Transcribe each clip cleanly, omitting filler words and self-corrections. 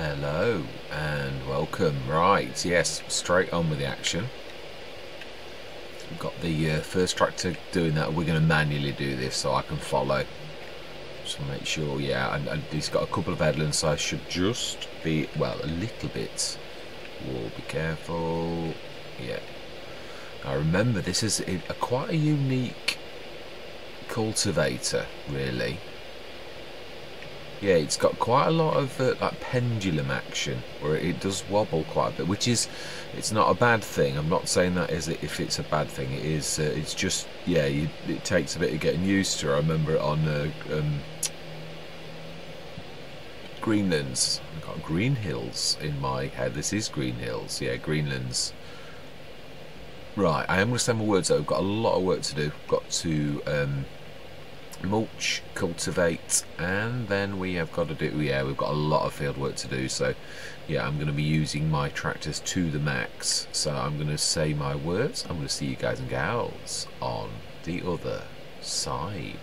Hello and welcome. Right, yes, straight on with the action. We've got the first tractor doing that. We're going to manually do this so I can follow. Just make sure, yeah, and he's got a couple of headlands, so I should just be, well, a little bit. Whoa, be careful. Yeah. Now remember, this is quite a unique cultivator, really. Yeah, it's got quite a lot of like pendulum action, where it does wobble quite a bit, which is, it's not a bad thing. I'm not saying that is if it's a bad thing. It is. It's just, yeah, it takes a bit of getting used to. I remember it on Greenlands. I've got Greenhills in my head. This is Greenhills. Yeah, Greenlands. Right, I am going to say my words though. I've got a lot of work to do. I've got to mulch, cultivate, and then we have got to do, yeah, we've got a lot of field work to do. So yeah, I'm going to be using my tractors to the max. So I'm going to say my words. I'm going to see you guys and gals on the other side.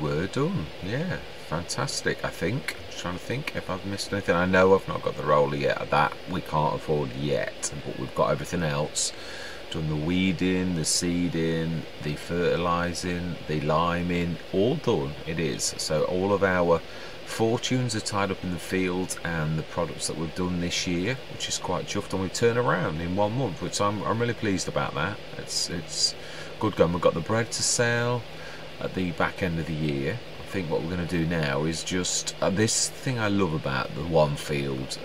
were done. Yeah, fantastic. I think. Just trying to think if I've missed anything. I know I've not got the roller yet. That we can't afford yet, but we've got everything else. Done the weeding, the seeding, the fertilising, the liming, all done. It is. So all of our fortunes are tied up in the field and the products that we've done this year, which is quite chuffed, and we turn around in 1 month, which I'm really pleased about that. It's good going. We've got the bread to sell at the back end of the year. I think what we're going to do now is just this thing I love about the one field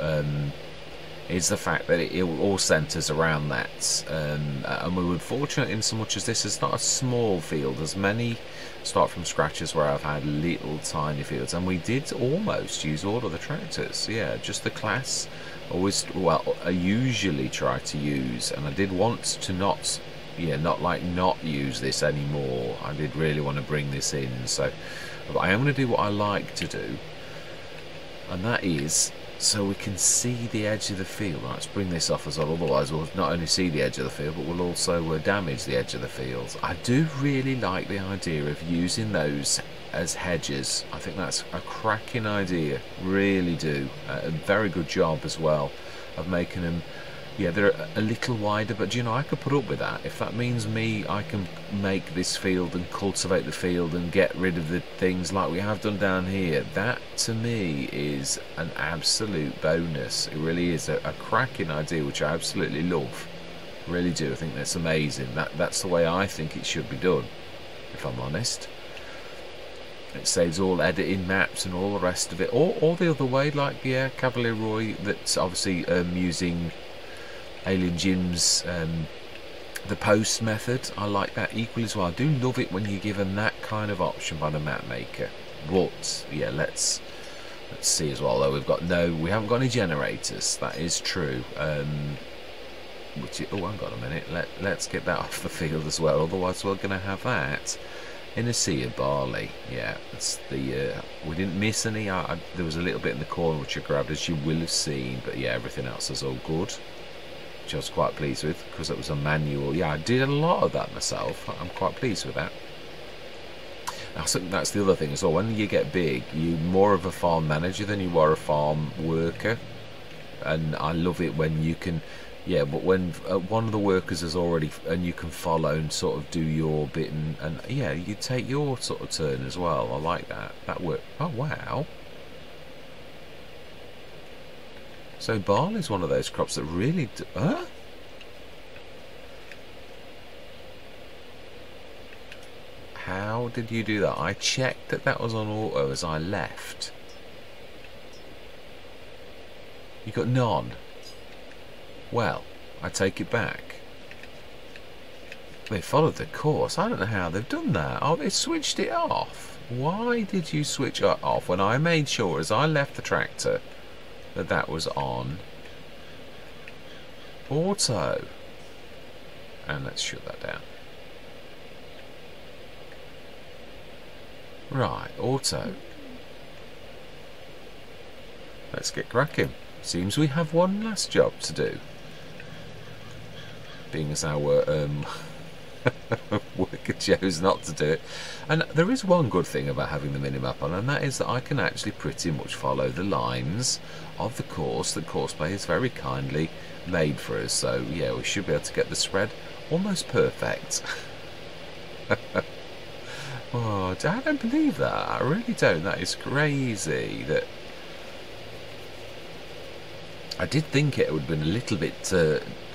is the fact that it all centres around that, and we were fortunate in so much as this is not a small field. There's many start from scratches where I've had little tiny fields, and we did almost use all of the tractors. Yeah, just the class always, well, I usually try to use, and I did want to not use this anymore. I did really want to bring this in, so but I am going to do what I like to do, and that is so we can see the edge of the field. Right, let's bring this off as well, otherwise we'll not only see the edge of the field, but we'll also damage the edge of the field. I do really like the idea of using those as hedges. I think that's a cracking idea, really do. A very good job as well of making them, yeah, they're a little wider, but you know, I could put up with that. If that means I can make this field and cultivate the field and get rid of the things like we have done down here, that to me is an absolute bonus. It really is a cracking idea, which I absolutely love. Really do. I think that's amazing. That's the way I think it should be done, if I'm honest. It saves all editing maps and all the rest of it, or the other way, like, yeah, Cavalier Roy, that's obviously using Alien Jim's the post method. I like that equally as well. I do love it when you're given that kind of option by the map maker. But yeah, let's see as well, though we haven't got any generators. That is true. Oh, hang on a minute. Let's get that off the field as well. Otherwise, we're going to have that in a sea of barley. Yeah, that's the. We didn't miss any. There was a little bit in the corner which I grabbed, as you will have seen. But yeah, everything else is all good, which I was quite pleased with, because it was a manual. Yeah, I did a lot of that myself. I'm quite pleased with that. I think that's the other thing as well. When you get big, you're more of a farm manager than you are a farm worker, and I love it when you can, yeah, but when one of the workers is already, and you can follow and sort of do your bit, and yeah, you take your sort of turn as well. I like that work. Oh wow. So barley is one of those crops that really How did you do that? I checked that was on auto as I left. You got none. Well, I take it back. They followed the course. I don't know how they've done that. Oh, they switched it off. Why did you switch it off when I made sure as I left the tractor that was on auto? And let's shut that down. Right, auto. Let's get cracking. Seems we have one last job to do, being as our worker chose not to do it. And there is one good thing about having the minimap on, and that is that I can actually pretty much follow the lines of the course that CoursePlay has very kindly made for us. So yeah, we should be able to get the spread almost perfect. Oh, I don't believe that. I really don't. That is crazy. That I did think it would have been a little bit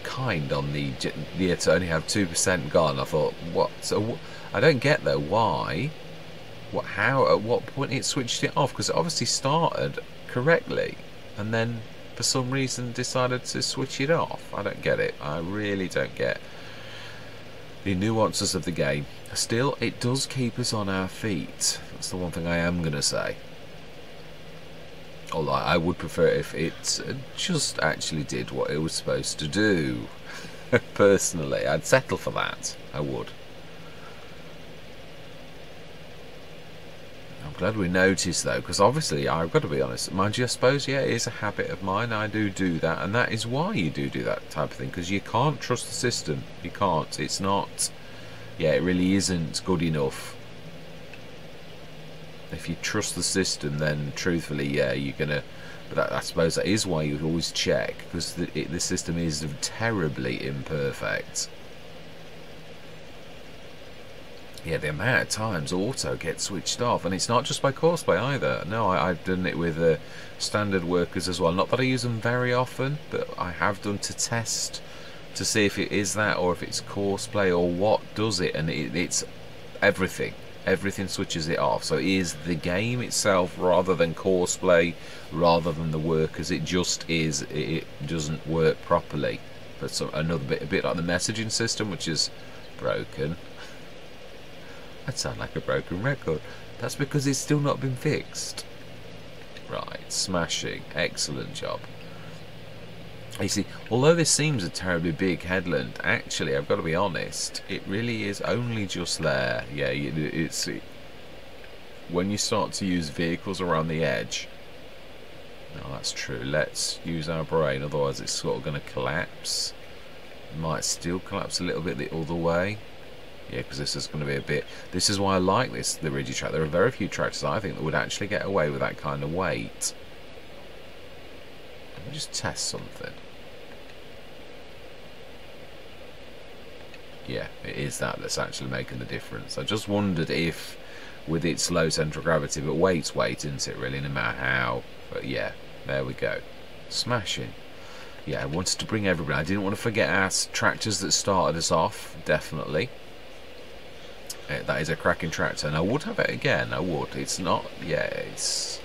kind on the to only have 2% gone. I thought, what? So I don't get though why, how, at what point it switched it off, because it obviously started correctly and then for some reason decided to switch it off. I don't get it. I really don't get the nuances of the game. Still, it does keep us on our feet. That's the one thing I am going to say. Although I would prefer if it just actually did what it was supposed to do. Personally, I'd settle for that. I would. I'm glad we noticed though, because obviously I've got to be honest. Mind you, I suppose, yeah, it is a habit of mine. I do that, and that is why you do that type of thing, because you can't trust the system. You can't. It's not. Yeah, it really isn't good enough. If you trust the system, then truthfully, yeah, you're gonna. But I suppose that is why you would always check, because the system is terribly imperfect. Yeah, the amount of times auto gets switched off, and it's not just by courseplay either. No, I've done it with standard workers as well. Not that I use them very often, but I have done to test to see if it is that, or if it's courseplay, or what does it, and it's everything. Everything switches it off. So it is the game itself rather than courseplay, rather than the workers. It just is. It doesn't work properly. But so another bit, a bit like the messaging system, which is broken. I sound like a broken record. That's because it's still not been fixed. Right, smashing, excellent job. You see, although this seems a terribly big headland, actually, I've got to be honest, it really is only just there. Yeah, it's when you start to use vehicles around the edge. No, that's true. Let's use our brain, otherwise it's sort of going to collapse. It might still collapse a little bit the other way. Yeah, because this is going to be a bit. This is why I like this, the Ridgy track. There are very few tractors I think that would actually get away with that kind of weight. Let me just test something. Yeah, it is that's actually making the difference. I just wondered if, with its low centre of gravity, but weight's weight, isn't it, really, no matter how. But yeah, there we go. Smashing. Yeah, I wanted to bring everybody. I didn't want to forget our tractors that started us off, definitely. That is a cracking tractor, and I would have it again, I would. It's not, yeah, it's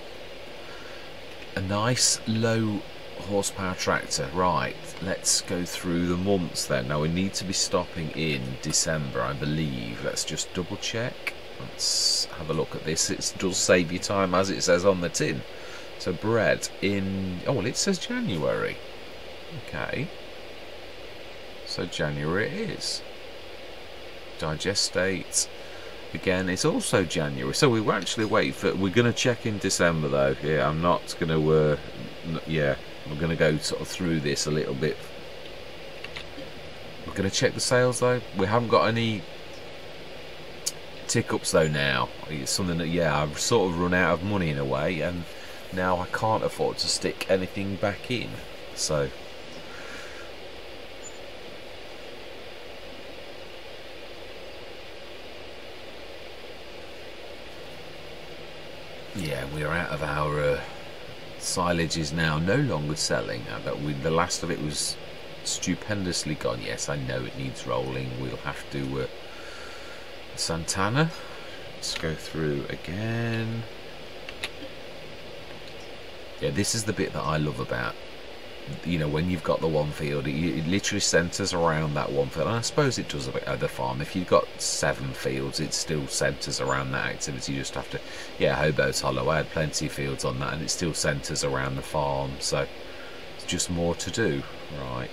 a nice low horsepower tractor. Right, let's go through the months then. Now we need to be stopping in December, I believe. Let's just double check. Let's have a look at this. It does save you time, as it says on the tin. So bread in, oh well, it says January. Okay, so January it is. Digestate again, it's also January, so we will actually wait for, we're going to check in December though. Yeah, I'm not going to yeah, I'm going to go sort of through this a little bit. We're going to check the sales though. We haven't got any tick ups though now. It's something that, yeah, I've sort of run out of money in a way, and now I can't afford to stick anything back in, so yeah, we're out of our silage is now no longer selling. The last of it was stupendously gone. Yes, I know it needs rolling. We'll have to Santana. Let's go through again. Yeah, this is the bit that I love about, you know, when you've got the one field, it literally centres around that one field, and I suppose it does a bit at the farm. If you've got 7 fields, it still centres around that activity. You just have to, yeah, Hobo's Hollow, I had plenty of fields on that, and it still centres around the farm, so it's just more to do. Right.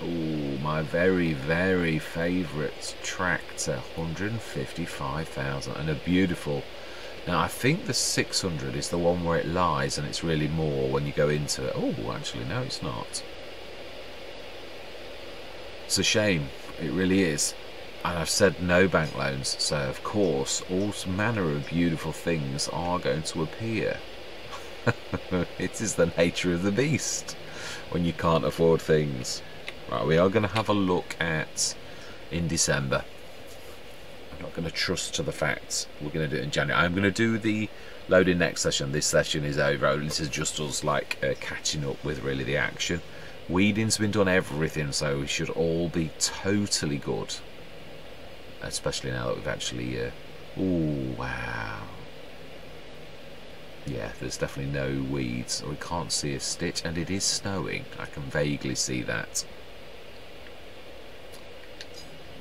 Oh, my very, very favourite tractor, 155,000, and a beautiful. Now I think the 600 is the one where it lies, and it's really more when you go into it. Oh, actually no, it's not. It's a shame, it really is. And I've said no bank loans, so of course all manner of beautiful things are going to appear. It is the nature of the beast when you can't afford things. Right, we are going to have a look at in December. I'm not going to trust to the facts. We're going to do it in January. I'm going to do the loading next session. This session is over. This is just us like catching up with really the action. Weeding's been done, everything, so we should all be totally good. Especially now that we've actually... oh, wow. Yeah, there's definitely no weeds. We can't see a stitch, and it is snowing. I can vaguely see that.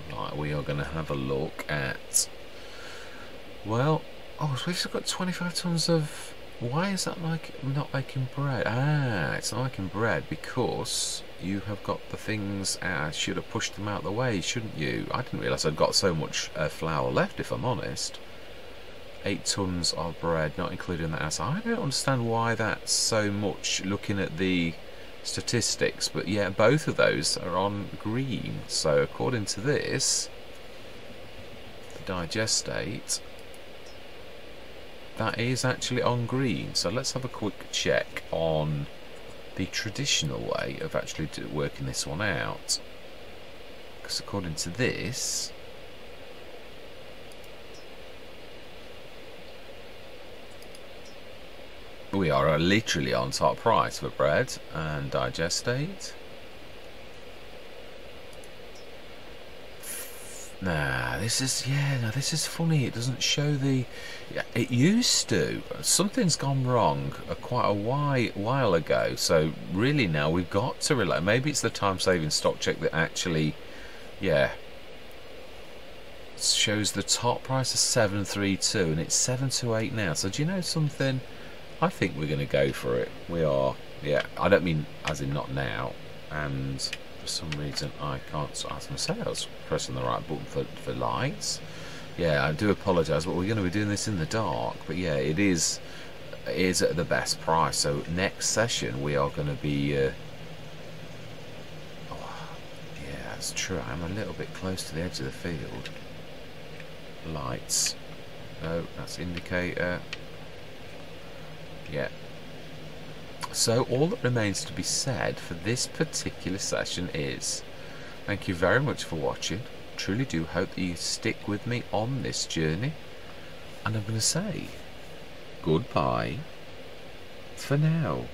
Right, we are going to have a look at, well, oh, so we've got 25 tons of, why is that like not making bread? Ah, it's not making bread because you have got the things, I should have pushed them out of the way, shouldn't you? I didn't realise I'd got so much flour left, if I'm honest. 8 tons of bread, not including that. I don't understand why that's so much looking at the statistics, but yeah, both of those are on green, so according to this digestate, that is actually on green. So let's have a quick check on the traditional way of actually working this one out, because according to this, we are literally on top price for bread and digestate. Nah, this is funny. It doesn't show the. It used to. Something's gone wrong quite a while ago. So really now we've got to rely. Maybe it's the time-saving stock check that actually, yeah, shows the top price of 732 and it's 728 now. So do you know something? I think we're going to go for it. We are. Yeah, I don't mean as in not now. And for some reason I can't. So as I say, I was pressing the right button for lights. Yeah, I do apologise, but we're going to be doing this in the dark. But yeah, it is at the best price. So next session we are going to be. Yeah, that's true. I'm a little bit close to the edge of the field. Lights. No, that's indicator. Yeah. So all that remains to be said for this particular session is thank you very much for watching. Truly do hope that you stick with me on this journey, and I'm going to say goodbye for now.